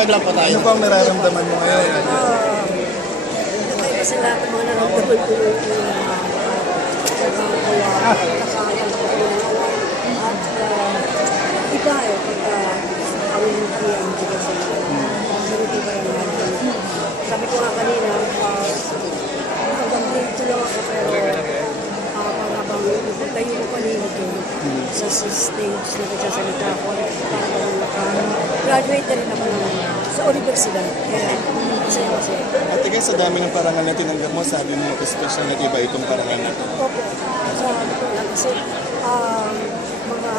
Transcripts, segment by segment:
Okay lang po tayo. Ano po ang nararamdaman mo ngayon? Nakaiba sa lahat ng mga nararamdaman ko yung nakakayang ko at iba pagka ang hindi ang bigay sa mga ganito pa rin natin. Sabi ko nga kanina, hanggang dito lang ako pero habang tayo ko kanina doon sa stage na nagsasalita ako, parang naka-graduate na rin ako sa universidad. Kaya masaya. At ikaw sa dami ng parangal na tinanggap mo, sabi mo special na iba itong parangal na ito. Opo. Sabi ko lang kasi mga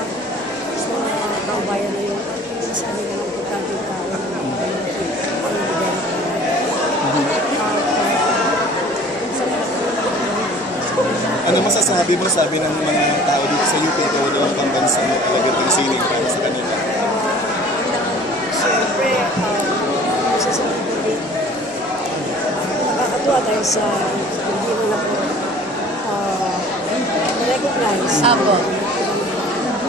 kabayan na yung sa amin na importante yung tao ano masasabi mo, sabi ng mga tao dito sa UP, ikaw dalang pambansa mo talaga ng sining para sa kanila? Siyempre, masasabi ko din, nakakatuwa dahil sa hindi mo na po recognize. Apo.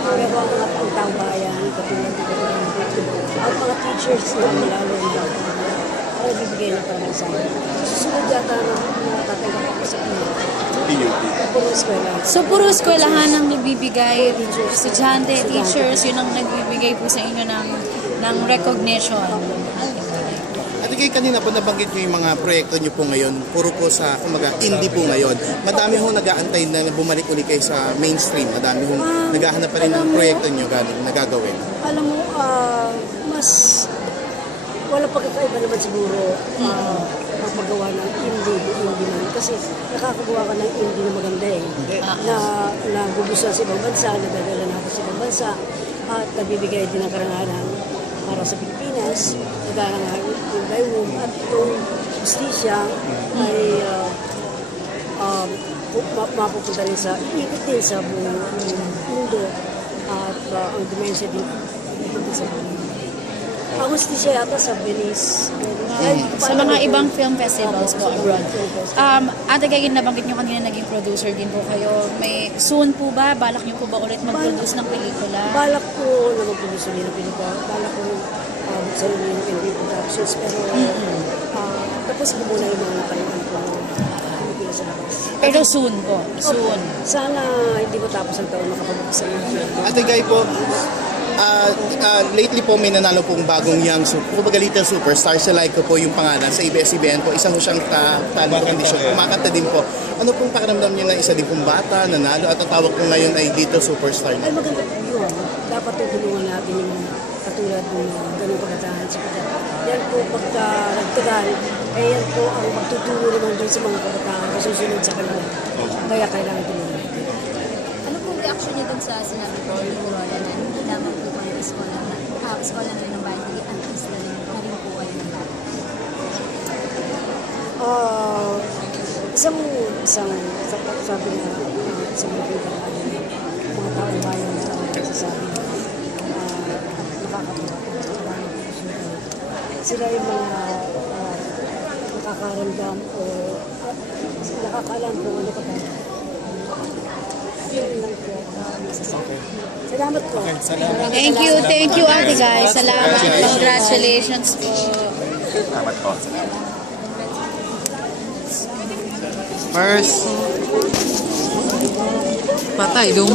Pero ang mga pangtang bayan, katulad ang mga teachers na lalo nila ang bibigay na parang sa akin. Susunod yata na natatanggap ako sa PUP. Puro eskwela. So, puro eskwelahan ang nagbibigay, estudyante, teachers, yun ang nagbibigay po sa inyo ng recognition. At kayo kanina po nabanggit nyo yung mga proyekto nyo po ngayon, puro po sa, kumaga, indie po ngayon. Madami ho nag-aantay na bumalik ulit kayo sa mainstream. Madami ho naghahanap pa rin ng proyekto nyo nagagawin. Alam mo, mas wala pagkakaiba naman siguro magpagawa ng indie man. Kasi nakakagawa ka ng indie na maganda na gugustuhan sa ibang bansa, nadadala natin sa ibang bansa, at nagbibigay din ng karangalan para sa Pilipinas, nagkarangalan yung Daewoo at itong justisya ay mapupunta rin sa ikot din sa buong mundo at ang dimensya din ikot sa buong mundo. Ang justisya yata sa Venice. Sa mga ibang film festivals po abroad. Ate Gagin, nabanggit nyo kanina naging producer din po kayo. May soon po ba? Balak nyo po ba ulit mag-produce ng pelikula? Balak ko na mag-produce ulit ng pelikula. Balak ko sa ulit ng pelikula productions. Pero tapos ko muna yung mga napanood ko pelikula sa labas. Pero soon po. Soon. Sana hindi matapos ang taon makapag-upis sa mga. Ate Gay po, lately po may nanalo pong bagong young Little Superstar sa like ko po yung pangalan sa ABS-CBN po, isang siyang talent condition, kumakanta din po. Ano pong pakiramdam niyo na isa din pong bata, nanalo at ang tawag po ngayon ay Little Superstar? Ay maganda po yun. Dapat tutulungan natin yung katulad ng ganung pagkatahan sa pagkatahan. Yan po pagka nagtagal, yan po ang magtuturo naman doon sa mga kabataan na susunod sa kanila. Kaya kailangan tulungan natin. Ano pong reaction niyo dun sa sinabi ko ni Lola na hindi lamang po kayo iskola na rin ng bayan, hindi artist na rin po kayo ng bayan? Isang sabi na isang mga taong bayan na nagsasabi nakakatuwa. Sila yung mga nakakaramdam o nakakaalam kung ano ka ba. Salamat po. Okay, salamat. Thank you Ate Guy. Salamat. Congratulations po. Salamat po. First, patay dong.